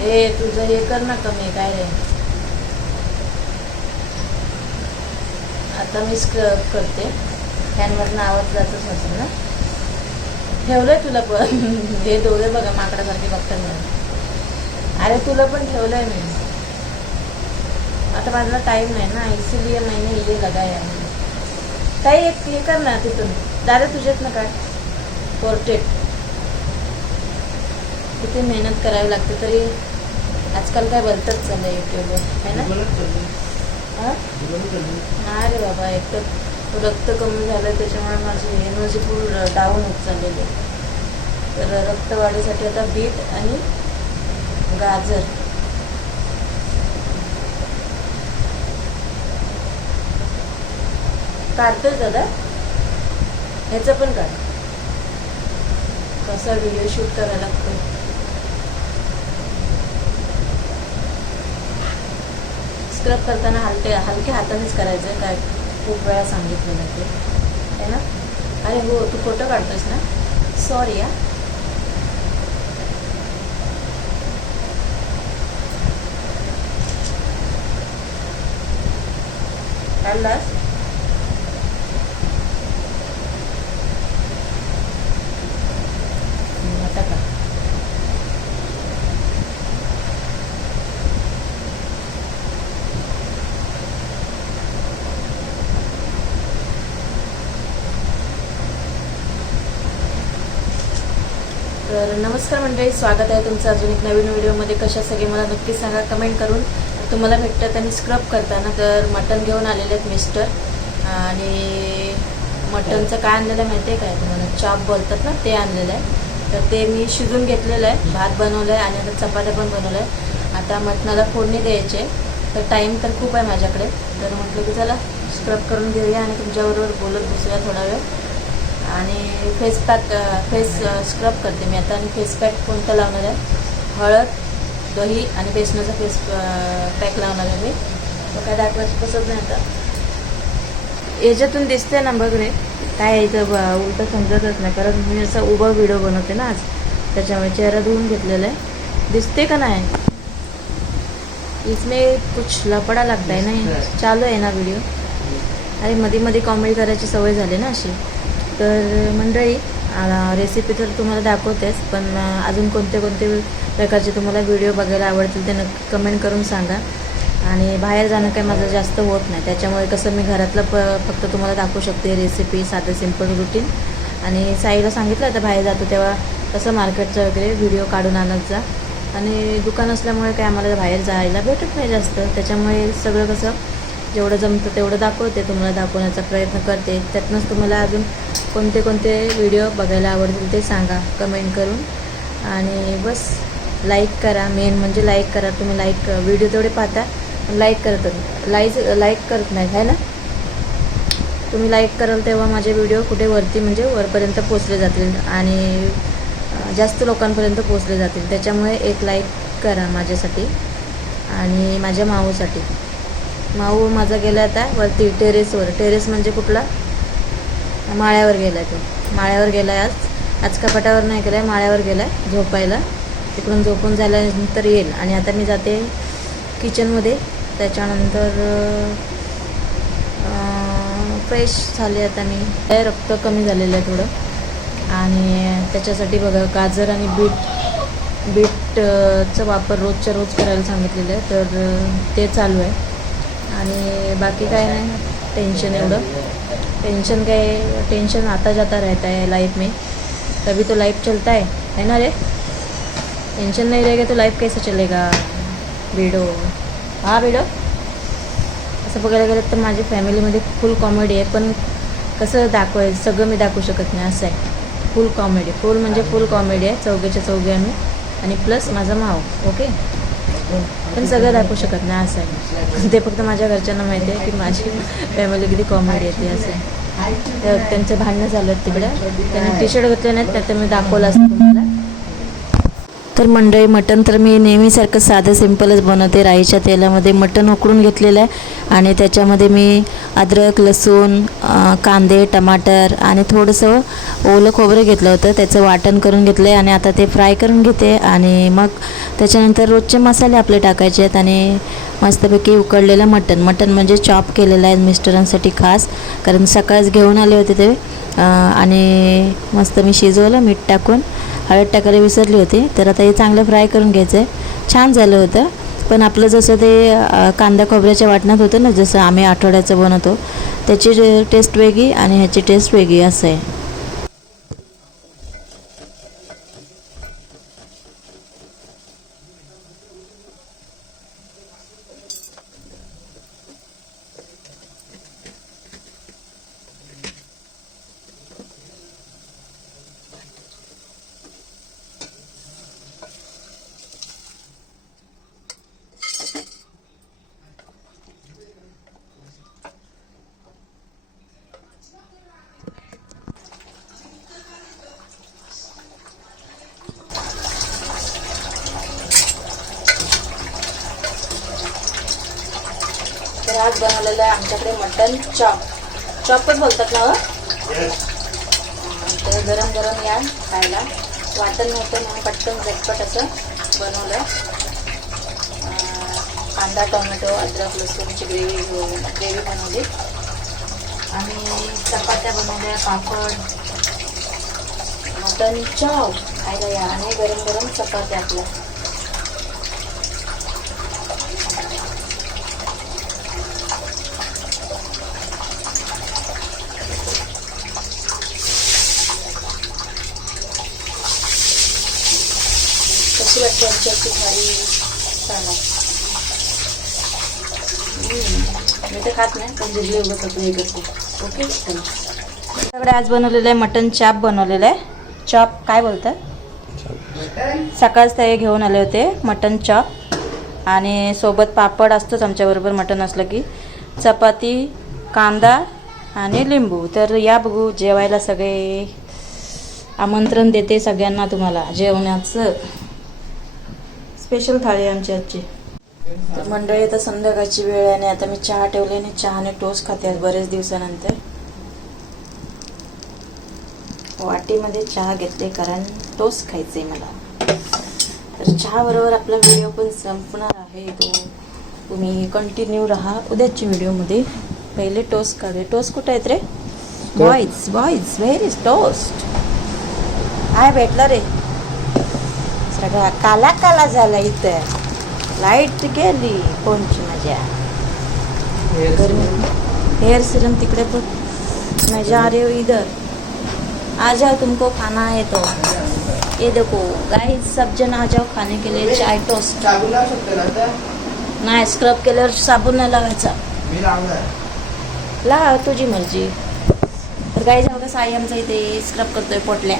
ए तुझं हे कर ना कमी काय रे? आता मी स्क्रब करते. फॅनवरनं आवाज जातच असेल ना? ठेवलंय तुला पण. हे डोळे बघा माकडासारखे बघतात मला अरे तुला पण ठेवलंय मी. आता माझा टाईम नाही ना. इसीलिए मैंने ये लगाया है काही एक हे कर ना तिथून. दादा तुझ्यात ना काय पोर्ट्रेट किती मेहनत करावी लागते तरी आजकाल काय बोलतच चाललंय युट्यूबवर है ना? हा? नाही रे बाबा एक तर रक्त कमी झालं त्याच्यामुळे माझी एनर्जी फुल डाऊन होत चाललेली आहे. तर रक्त वाढीसाठी आता बीट आणि गाजर. काढतोय दादा? ह्याचं पण काढ. कसा व्हिडिओ शूट करायला लागतो स्क्रब करताना हलके हलक्या हातानेच करायचं काय खूप वेळा सांगितलेलं ते आहे ना? अरे हो तू फोटो काढतोस ना? सॉरी या काढलास हम्म, आता का तर नमस्कार मंडळी स्वागत आहे तुमचं अजून एक नवीन व्हिडिओमध्ये. कशा सगळे मला नक्कीच सांगा कमेंट करून. तुम्हाला भेटतात आणि स्क्रब करताना तर मटण घेऊन आलेले आहेत मिस्टर आणि मटणचं काय आणलेलं आहे माहिती आहे काय तुम्हाला? चाप बोलतात ना ते आणलेलं आहे. तर ते मी शिजून घेतलेलं आहे भात बनवलं आहे आणि आता चपात्या पण बनवलं आहे आता मटणाला फोडणी द्यायचे तर टाईम तर खूप आहे माझ्याकडे. तर म्हटलं की चला स्क्रब करून घेऊया आणि तुमच्याबरोबर बोलत बसूया थोडा वेळ. आणि फेस पॅक फेस स्क्रब करते मी आता. आणि फेस पॅक कोणतं लावणार आहे? हळद दही आणि बेसनाचा फेस पॅक लावणार आहे मी. तो काय दाखवायचं कसंच नाही आता. याच्यातून दिसते ना बघ रे. काय आहे इथं ब- उलटं समजतच नाही. कारण मी असा उभा व्हिडिओ बनवते ना आज. त्याच्यामुळे चेहरा धुवून घेतलेला आहे. दिसते का नाही? इसमें कुछ लपडा लगता है ना चालू आहे ना व्हिडिओ अरे मध्ये मध्ये कॉमेडी करायची सवय झाली ना अशी. तर मंडळी रेसिपी तर तुम्हाला दाखवतेच पण अजून कोणते कोणते प्रकारचे तुम्हाला व्हिडिओ बघायला आवडतील ते नक्की कमेंट करून सांगा. आणि बाहेर जाणं काही माझं जास्त होत नाही. त्याच्यामुळे कसं मी घरातलं प फक्त तुम्हाला दाखवू शकते रेसिपी साधं सिंपल रुटीन आणि साईला सांगितलं आता बाहेर जातो तेव्हा कसं मार्केटचं वगैरे व्हिडिओ काढून आणत जा. आणि दुकान असल्यामुळे काय आम्हाला बाहेर जायला भेटत नाही जास्त. त्याच्यामुळे सगळं कसं जेवढं जमतं तेवढं दाखवते तुम्हाला दाखवण्याचा प्रयत्न करते. त्यातनंच तुम्हाला अजून कोणते कोणते व्हिडिओ बघायला आवडतील ते सांगा. कमेंट करून. आणि बस लाईक करा. मेन म्हणजे लाईक करा. तुम्ही लाईक व्हिडिओ तेवढे पाहता लाईक करत लाईज लाईक करत नाही है ना? तुम्ही लाईक कराल तेव्हा माझे व्हिडिओ कुठे वरती म्हणजे वरपर्यंत पोचले जातील आणि जास्त लोकांपर्यंत पोचले जातील. त्याच्यामुळे एक लाईक करा माझ्यासाठी आणि माझ्या माऊसाठी. माऊ माझा गेला आता वरती टेरेसवर टेरेस म्हणजे कुठला? माळ्यावर गेला तो. माळ्यावर गेला आज. आज कपाटावर नाही गेलाय माळ्यावर गेलाय झोपायला. तिकडून झोपून झाल्यानंतर येईल. आणि आता मी जाते किचनमध्ये त्याच्यानंतर फ्रेश झाले आता मी. हे रक्त कमी झालेलं आहे थोडं. आणि त्याच्यासाठी बघा गाजर आणि बीट बीटचा वापर रोजच्या रोज करायला सांगितलेलं आहे. तर ते चालू आहे. आणि बाकी काय नाही टेन्शन एवढं. टेंशन काय टेंशन आता जाता रहता है लाइफ में. तभी तो लाइफ चलता है है ना रे? टेंशन नहीं रहेगा तो लाइफ कैसे चलेगा? बेडो हा बेडो असं बघायला गेलं तर माझ्या फॅमिलीमध्ये फुल कॉमेडी आहे पण कसं दाखवायचं? सगळं मी दाखवू शकत नाही असं आहे. फुल कॉमेडी फुल म्हणजे फुल कॉमेडी आहे चौघेच्या चौघे आम्ही. आणि प्लस माझा माव ओके पण सगळं दाखवू शकत नाही असं आहे. ते फक्त माझ्या घरच्यांना माहिती आहे की माझी फॅमिली किती कॉमेडी येते असं आहे. तर भांडणं झालं तिकडं. त्यांनी टी शर्ट घातले नाहीत त्या तर मी दाखवलं असतं तुम्हाला. तर मंडळी मटण तर मी नेहमीसारखं साधं सिम्पलच बनवते. राईच्या तेलामध्ये मटण उकडून घेतलेलं आहे. आणि त्याच्यामध्ये मी अद्रक लसूण कांदे टमाटर आणि थोडंसं ओलं खोबरं घेतलं होतं. त्याचं वाटण करून घेतलं आहे आणि आता ते फ्राय करून घेते. आणि मग त्याच्यानंतर रोजचे मसाले आपले टाकायचे आहेत आणि मस्तपैकी उकडलेलं मटण. मटण म्हणजे चॉप केलेलं आहे मिस्टरांसाठी खास कारण सकाळीच घेऊन आले होते ते. आणि मस्त मी शिजवलं मीठ टाकून हळद टाकायला विसरली होती. तर आता हे चांगलं फ्राय करून घ्यायचं आहे छान झालं होतं. पण आपलं जसं ते कांदा खोबऱ्याच्या वाटणात होतं ना जसं आम्ही आठवड्याचं बनवतो त्याची टेस्ट वेगळी आणि ह्याची टेस्ट वेगळी असं आहे. आज बनवलेलं आहे आमच्याकडे मटन चॉप. चॉप पण बोलतात ना हो? तर गरम गरम या खायला. वाटण नव्हतं म्हणून पटकन झटपट असं बनवलं कांदा टोमॅटो अद्रक लसूणची ग्रेव्ही ग्रेव्ही बनवली. आणि चपात्या बनवल्या पापड मटन चॉप. खायला या. आणि गरम गरम चपात्या आपल्या. कशी वाटते अशी छान मी तर खात नाही. पण जिजले उभं हे करते ओके? आमच्याकडे आज बनवलेलं आहे मटन चाप बनवलेलं आहे. चॉप काय बोलतात? सकाळच ते घेऊन आले होते मटन चॉप. आणि सोबत पापड असतोच आमच्याबरोबर मटन असलं की. चपाती कांदा आणि लिंबू. तर या बघू जेवायला सगळे. आमंत्रण देते सगळ्यांना तुम्हाला. जेवणाचं. स्पेशल थाळी आमची आजची. तर मंडळी आता संध्याकाळची वेळ आहे आणि आता मी चहा ठेवले आणि चहाने टोस्ट खाते आज बरेच दिवसानंतर. वाटीमध्ये चहा घेतले कारण टोस्ट खायचे मला. तर चहा बरोबर आपला व्हिडिओ पण संपणार आहे. तो तुम्ही कंटिन्यू राहा. उद्याच्या व्हिडिओमध्ये पहिले टोस्ट काढूया टोस्ट कुठे आहेत रे? Boys boys where is toast काय भेटलं रे. सगळा काला काला झाला इथं. लाइट गेली कोणची मजा हेयर सीरम तिकडे पण मजा रही हो इधर. आ जाओ तुमको खाना है तो. ये देखो गाइस सब जन आ जाओ खाने के लिए चाय टोस्ट नाही स्क्रब केल्यावर साबण नाही लावायचा. लाव तुझी मर्जी. तर गाई जाऊ का साई आमचा इथे स्क्रब करतोय पोटल्या.